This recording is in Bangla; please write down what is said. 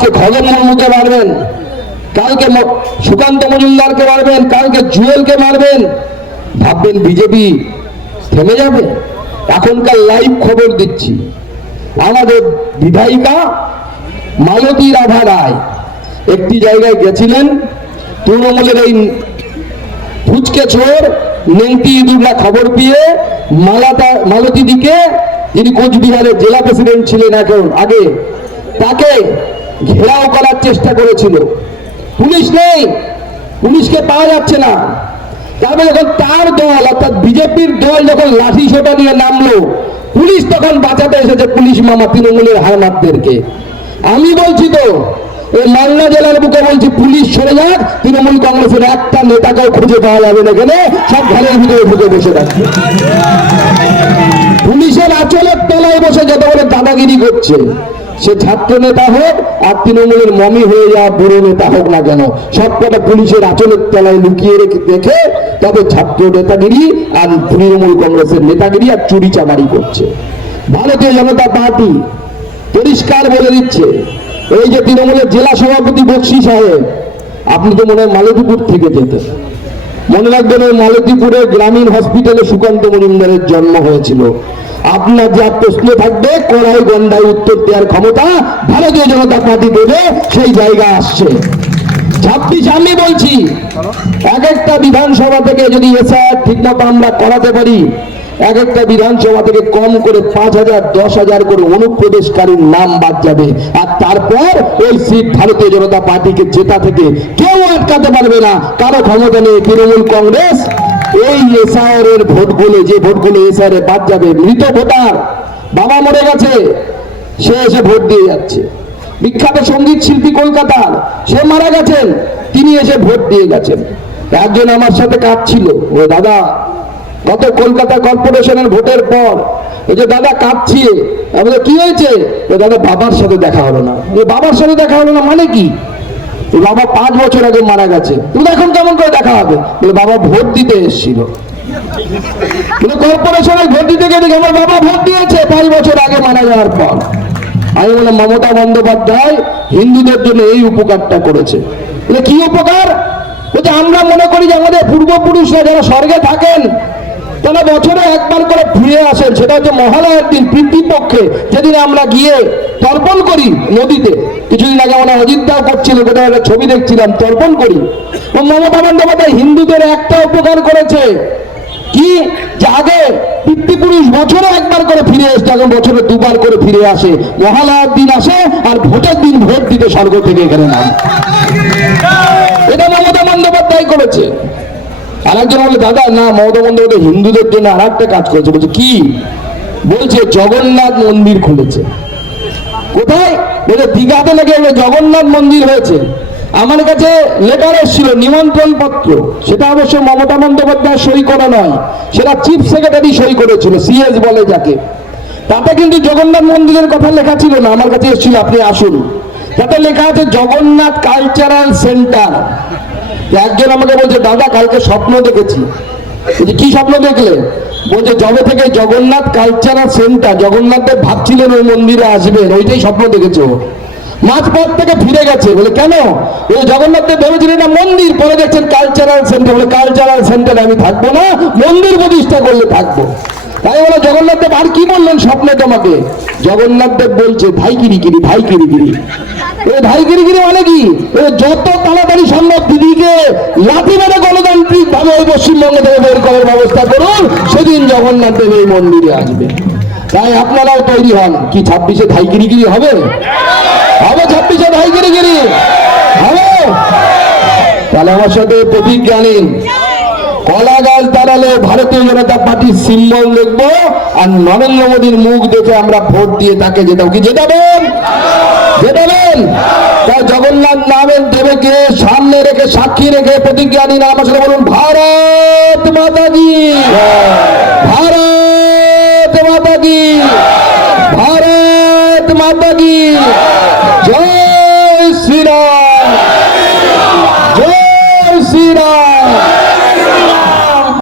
আজকে মুর্মুকে মারবেন, কালকে সুকান্ত মজুমদারকে মারবেন, কালকে জুয়েলকে মারবেন, ভাববেন বিজেপি থেমে যাবে। এখনকার লাইভ খবর দিচ্ছি। আমাদের বিধায়িকা মালতী রাভা রায় একটি জায়গায় গেছিলেন, তৃণমূলের এই ফুচকে চোর নেংটি ইঁদুররা খবর পেয়ে মালাতা মালতীদিকে যিনি কোচবিহারের জেলা প্রেসিডেন্ট ছিলেন এখন আগে, তাকে ঘেরাও করার চেষ্টা করেছিল। পুলিশ নেই। পুলিশকে পাওয়া যাচ্ছে না। তারপরে যখন তার দল, অর্থাৎ বিজেপির দল যখন লাঠি সোটা নিয়ে নামলো, পুলিশ তখন বাঁচাতে এসেছে পুলিশ মামা তৃণমূলের হারমাতদেরকে আমি বলছি তো, এই মালদা জেলার বুকে বলছি, পুলিশ সরে যাক, তৃণমূল কংগ্রেসের একটা নেতাকেও খুঁজে পাওয়া যাবে না এখানে সব ঘরের ভিতরে ঢুকে বসে থাকবে পুলিশের আচলের তলায় বসে যত বলে দাদাগিরি করছে সে ছাত্র নেতা হোক আর তৃণমূলের মমি হয়ে যাওয়া বুড়ো নেতা হোক না কেন, সবকটা পুলিশের আচলের তলায় লুকিয়ে রেখে দেখে তবে ছাত্র নেতাগিরি আর তৃণমূল কংগ্রেসের নেতাগিরি আর চুরি চামারি করছে। ভারতীয় জনতা পার্টি পরিষ্কার বলে দিচ্ছে, এই যে তৃণমূলের জেলা সভাপতি বক্সি সাহেব, আপনি তো মনে হয় মালতীপুর থেকে যেতেন। মনে রাখবেন ওই মালতীপুরের গ্রামীণ হসপিটালে সুকান্ত মজুমদারের জন্ম হয়েছিল। আপনার যা প্রশ্ন থাকবে, কড়াই গন্ডায় উত্তর দেওয়ার ক্ষমতা ভারতীয় জনতা পার্টি দেবে, সেই জায়গা আসছে। ছাব্বিশ, আমি বলছি, এক একটা বিধানসভা থেকে যদি এসআর ঠিকমতো আমরা করাতে পারি, এক একটা বিধানসভা থেকে কম করে পাঁচ হাজার, দশ হাজার করে অনুপ্রবেশকারীর নাম বাদ যাবে। আর তারপর ওই সিট ভারতীয় জনতা পার্টিকে জেতা থেকে কেউ আটকাতে পারবে না। কারও ক্ষমতা নেই তৃণমূল কংগ্রেস এই এসআর এর ভোটগুলো, যে ভোটগুলো এসআর এ বাদ যাবে, মৃত ভোটার, বাবা মরে গেছে, সে এসে ভোট দিয়ে যাচ্ছে। বিখ্যাত সংগীত শিল্পী কলকাতার, সে মারা গেছেন, তিনি এসে ভোট দিয়ে গেছেন। একজন আমার সাথে কাঁদছিল, ও দাদা গত কলকাতা কর্পোরেশনের ভোটের পর ওই যে দাদা কাঁদছি, আমাদের কি হয়েছে? ও দাদা, বাবার সাথে দেখা হলো না। বাবার সাথে দেখা হলো না মানে কি? বাবা পাঁচ বছর আগে মারা গেছে। তুমি এখন কেমন করে দেখা হবে? বলে, বাবা, ভোট দিতে এসেছিল। কর্পোরেশনে ভোট দিতে দেখি আমার বাবা ভোট দিয়েছে? পাঁচ বছর আগে মারা যাওয়ার পর। আমি বললাম, মমতা বন্দ্যোপাধ্যায় হিন্দুদের জন্য এই উপকারটা করেছে। কি উপকার? বলছে, আমরা মনে করি যে আমাদের পূর্বপুরুষরা যারা স্বর্গে থাকেন তারা বছরে একবার করে ফিরে আসেন, সেটা হচ্ছে মহালয়ের দিন পিতৃপক্ষে যেদিন আমরা গিয়ে তর্পণ করি নদীতে, কিছুদিন আগে আমরা অযোধ্যাও করছিল, কোথাও একটা ছবি দেখছিলাম, তর্পণ করি। মমতা বন্দ্যোপাধ্যায় হিন্দুদের একটা উপকার করেছে। কি? যে আগে পিতৃপুরুষ বছরে একবার করে ফিরে এসছে এখন বছরে দুবার করে ফিরে আসে। মহালয়ার দিন আসে আর ভোটের দিন ভোট দিতে স্বর্গ থেকে এখানে নাম। এটা মমতা বন্দ্যোপাধ্যায় করেছে। আর একজন বলে, দাদা, না মমতা বন্দ্যোপাধ্যায় হিন্দুদের জন্য আর একটা কাজ করেছে। বলছে, কি? বলছে, জগন্নাথ মন্দির খুলেছে। কোথায়? বলে দীঘাতে নাকি একটা জগন্নাথ মন্দির হয়েছে। আমার কাছে লেটার এসেছিল নিমন্ত্রণ পত্র সেটা অবশ্য মমতা বন্দ্যোপাধ্যায় সই করা নয়, সেটা চিফ সেক্রেটারি সই করেছিল সিএস বলে যাকে। তাতে কিন্তু জগন্নাথ মন্দিরের কথা লেখা ছিল না, আমার কাছে এসেছিল, আপনি আসুন। তাতে লেখা আছে, জগন্নাথ কালচারাল সেন্টার একজন আমাকে বলছে, দাদা, কালকে স্বপ্ন দেখেছি। কি স্বপ্ন দেখলে? বলছে, জবে থেকে জগন্নাথ কালচারাল সেন্টার জগন্নাথ দেব ভাবছিলেন ওই মন্দিরে আসবেন, ওইটাই স্বপ্ন দেখেছ মাঝপথ থেকে ফিরে গেছে, বলে, কেন? ওই জগন্নাথ দেব ভেবেছিলেন এটা মন্দির পরে দেখছেন কালচারাল সেন্টার বলে কালচারাল সেন্টারে আমি থাকব না, মন্দির প্রতিষ্ঠা করলে থাকব। তাই বলে জগন্নাথ দেব, আর কি বললেন স্বপ্নে তোমাকে? জগন্নাথ দেব বলছে, ভাই কিরিকিরি ভাই কিরিকিরি। এ ভাই কিরিকিরি মানে কি? এ যত তাড়াতাড়ি সম্ভব দিদিকে লাঠি মেরে গণতান্ত্রিক ভাবে ওই পশ্চিমবঙ্গে থেকে বের করার ব্যবস্থা করুন, সেদিন জগন্নাথ দেব এই মন্দিরে আসবে। তাই আপনারাও তৈরি হন। কি ছাব্বিশে ধাই কিরিকিরি হবে? হবে ছাব্বিশে ধাই কিরিকিরি? হবে? তাহলে আমার সাথে প্রতিজ্ঞা নিন কলা গাছ দাঁড়ালে ভারতীয় জনতা পার্টির সিম্বল দেখব, আর নরেন্দ্র মোদীর মুখ দেখে আমরা ভোট দিয়ে তাকে জেতাবো। কি জেতাবেন? জেতাবেন? তাই জগন্নাথ নামের দেবকে সামনে রেখে, সাক্ষী রেখে প্রতিজ্ঞা নিন আমার সাথে বলুন, ভারত মাতা কি? ভারত মাতা কি? ভারত মাতা কি?